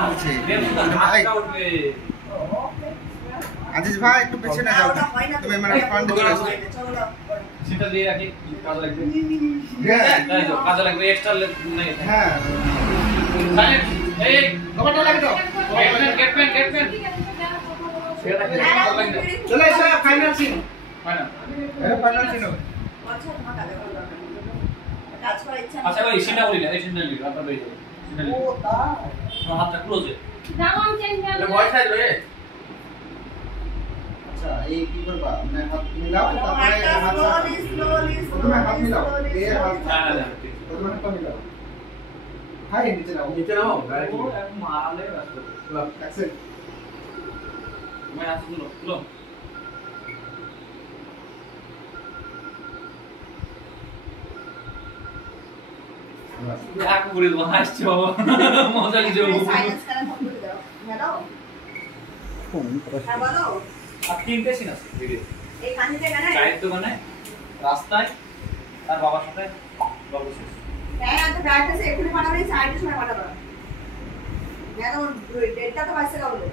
বলছি আজিজ ভাই একটু পেছনে যাও তুমি মানে ফ্রন্ট দিকে আসো সেটা দিয়ে রাখি কাজ লাগবে তাই তো কাজ লাগবে এক্সট্রা নেই হ্যাঁ সাইলেন্ট এই কভারটা লাগে দাও গেট পেন সেটা কি লাগবে চলে এসো final scene final final scene কাজ করার ইচ্ছা আচ্ছা ভাই সিনটা বলি না এই সিনটা লিখো আপনার হয়ে যাবে সিনটা লিখো ও তা তোমার হাতটা ক্লোজে জামান চেঞ্জ এটা ভয়েস আছে রে আচ্ছা এই কি করবা মানে হাত মিলাও তারপরে হাত স্লোলি প্রথমে হাত মিলাও এই হাত হ্যাঁ প্রথমে হাতটা মিলাও হাই নিচে নাও ডাইরেক্ট মারলে রাস্তা লাভ অ্যাকসেন্ট मैं आज लो aku boleh bahas coba mau jadi jauh silence করা বন্ধ করে দাও হ্যালো হ্যাঁ বলো आप তিনটে সিন আছে ভিডিও এই কাহিনীটা কেন চায়ের দোকানে রাস্তায় তার বাবার সাথে গল্প শেষ হ্যাঁ আজ ডাইরেক্ট এসে এখনই পাঠাবে সাইডে সময় পাঠাবে হ্যাঁ তো ডেটটা তো বাসে গাবলো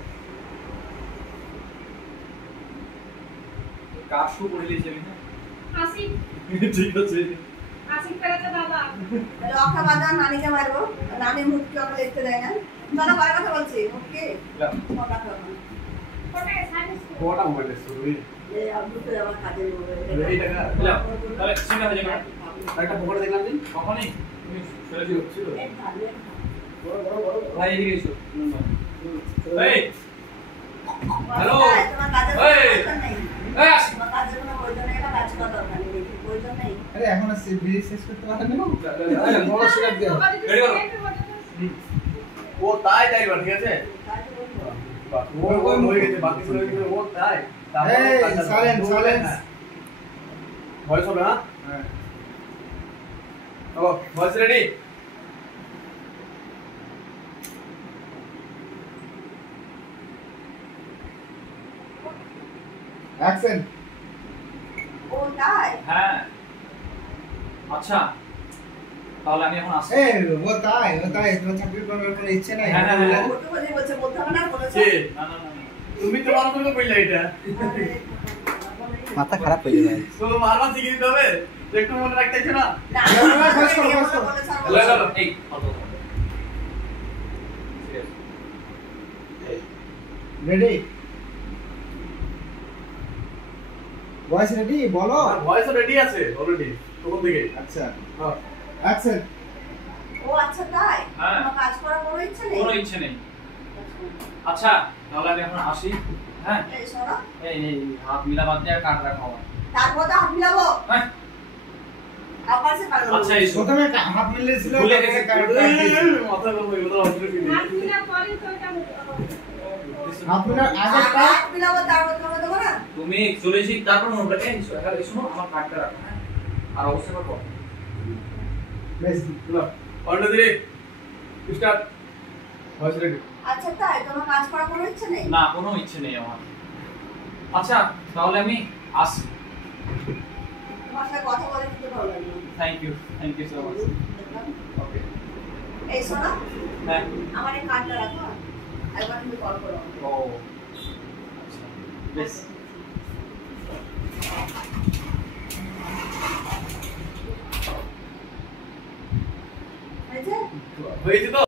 কাজ শুরু করে দিয়েছে আমি আসিক ঠিক আছে আসিক করেছে দাদা লক্ষা বাজার নানিকে মারবো নানি মুখকে আমরা দেখতে দেয় না চলো বড় কথা বলছি মুখকে ফোনটা করো কোথায় সাইলেন্স কোটা মোবাইল শুরুই এই আব্দুল তো আমার কাজে এই টাকা তাহলে সিন হয়ে যাবে একটা পকেটে দেখলাম দিন কখনই তুমি ফেলে দিও ছিল এই ভালো ভাই এদিকে এসো এই হ্যালো তোমার কাজে নেই এই তোমার কাজে কোনো প্রয়োজন নেই এটা কাজ করা দরকার নেই প্রয়োজন নেই আরে এখন সিবি শেষ করতে পারেন না আরে বড় শিকার দিও ও তাই যাইবা ঠিক আছে ও হয়ে গেছে বাকি সব ও তাই এই সাইলেন্স ভয়েস হবে না হ্যাঁ ও ভয়েস রেডি অ্যাকশন ও তাই হ্যাঁ আচ্ছা তাহলে আমি এখন আসি এই ও তাই তোমার চাকরি করার কোনো ইচ্ছে নাই হ্যাঁ, হ্যাঁ, হ্যাঁ। ওটা বলছে বলতে হবে না বলেছে কে না না না তুমি তো মানুষ করে কইলা এটা মাথা খারাপ হয়ে যাবে তো মারবা শিখে দিতে হবে একটু মনে রাখতেছ না এই কত রেডি ভয়েস রেডি বলো ভয়েস রেডি আছে অলরেডি তখন থেকে আচ্ছা হ্যাঁ অ্যাকশন ও আচ্ছা তাই হ্যাঁ। তোমার কাজ করার কোনো ইচ্ছে নেই কোনো ইচ্ছে নেই আচ্ছা তাহলে আমি এখন আসি হ্যাঁ এই শোনো এই হাত মিলা বাদ দিয়ে কাট রাখা হবে তারপর তো হাত মিলাবো হ্যাঁ আবার সে পারবো আচ্ছা এসো প্রথমে হাত মিলে ছিল ভুলে গেছি। মাথা গরম হয়ে গেল অসুবিধা নেই আসিনা পরে তো এটা হাত মিলে আগে হাত মিলাবো তারপর তোমাকে দেবো না তুমি চলে এসে তারপর মনে করে এই শোনো আমার কাটটা রাখো হ্যাঁ আর অবশ্যই করবো বেশ অর্ডার দিলে স্টার্ট ভয়েস রেডি আচ্ছা তাই তোমার কাজ করার কোনো ইচ্ছে নেই না কোনো ইচ্ছে নেই আমার আচ্ছা তাহলে আমি আসি তোমার সাথে কথা বলে কিন্তু ভালো লাগলো thank you so much okay এই শোনো হ্যাঁ আমার এই কার্ডটা রাখো একবার তুমি কল করো ও আচ্ছা বেশ হয়েছে হয়েছে তো